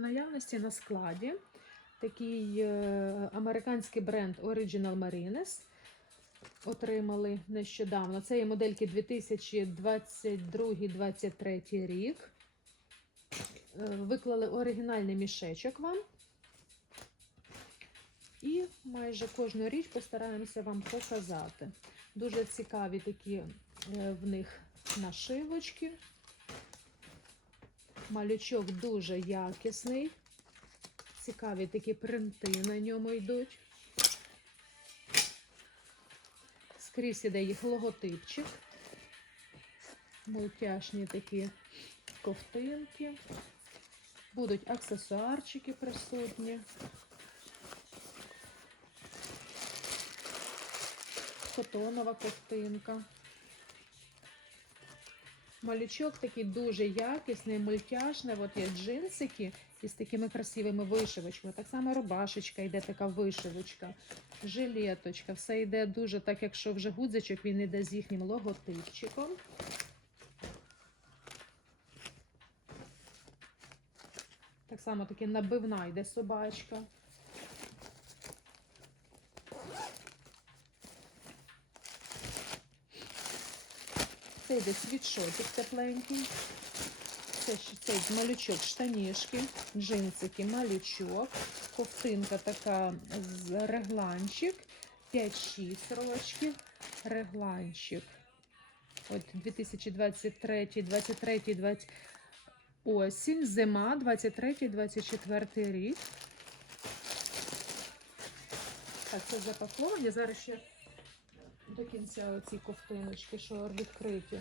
наявності на складі такий е, американський бренд Original Marines. Отримали нещодавно. Це є модельки 2022-2023 рік. Е, Виклали оригінальний мішечок вам. І майже кожну річ постараємося вам показати. Дуже цікаві такі е, в них нашивочки. Малючок дуже якісний. Цікаві такі принти на ньому йдуть. Скрізь іде їх логотипчик. Мультяшні такі ковтинки. Будуть аксесуарчики присутні. Котонова ковтинка. Малючок такий дуже якісний, мультяшний. От є джинсики із такими красивими вишивочками. Так само рубашечка йде така вишивочка, жилеточка. Все йде дуже так, якщо вже гудзичок, він йде з їхнім логотипчиком. Так само таки набивна йде собачка. Це йде світшотик тепленький. Це цей малючок штанішки, джинсики, малючок, ковтинка така з регланчик, 5-6 рочків, регланчик. От 2023, 23, 20 осінь, зима, 23, 24 рік. Так, це запаковання. Зараз ще до кінця оці ковтиночки, що відкриті.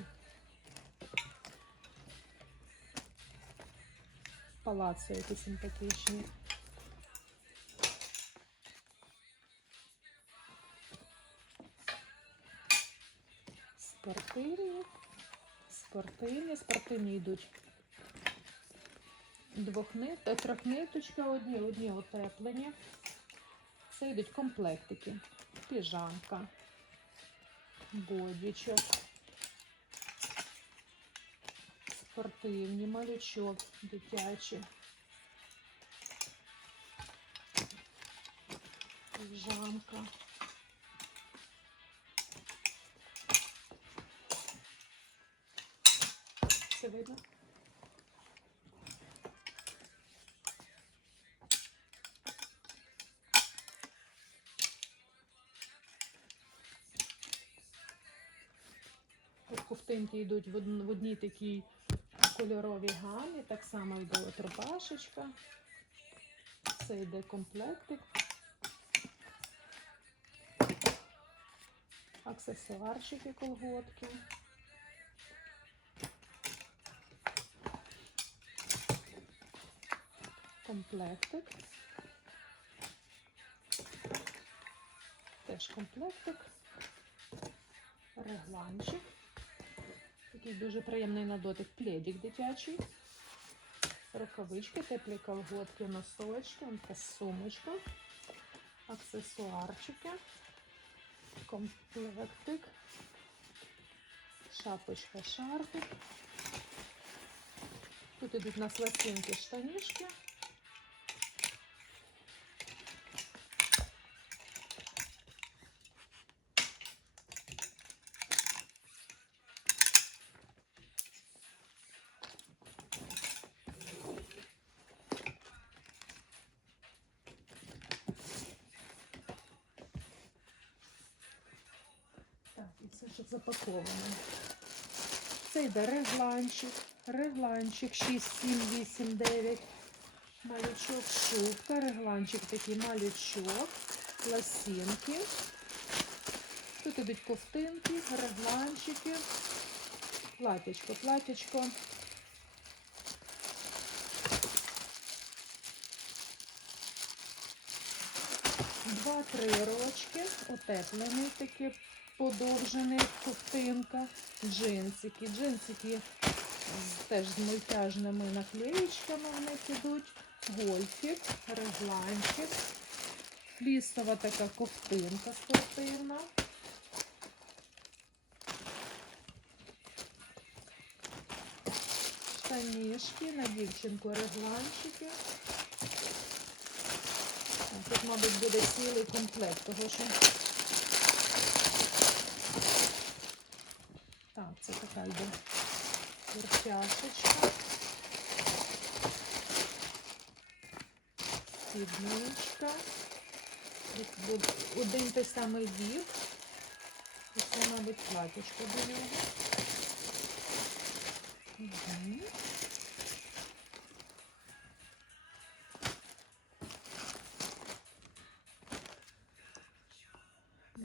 Палаци які симпатичні. Спортивні. Спортивні, спортивні йдуть. Е, трьохниточка, одні, одні утеплені. Це йдуть комплектики. Піжамка, бодічок, спортивні, малючок, дитячі. Піжамка. Все видно? От йдуть в одній такій кольоровій гамі. Так само йде от рубашечка. Це йде комплектик. Аксесуарчики, колготки. Комплектик. Теж комплектик. Регланчик. Такий дуже приємний на дотик пледик дитячий. Рукавички, теплі колготки, носочки, така сумочка, аксесуарчики, комплектик, шапочка, шарфик. Тут ідуть у нас лосинки, штанішки. І це ще запаковано. Це йде регланчик, регланчик 6, 7, 8, 9. Малючок, шубка, регланчик такий малючок, лосінки. Тут ідуть ковтинки, регланчики, платячко, платячко. Два-три рочки, утеплений такий подовжений ковтинка, джинсики. Джинсики теж з мультяжними наклеєчками в них ідуть. Гольфік, регланчик, лісова така ковтинка спортивна. Босоніжки на дівчинку регланчики. Тут, мабуть, буде цілий комплект, того що. Так, це така йде куртяшечка. Спідничка. Один той самий вік. І це, мабуть, платічко до нього. Мгм.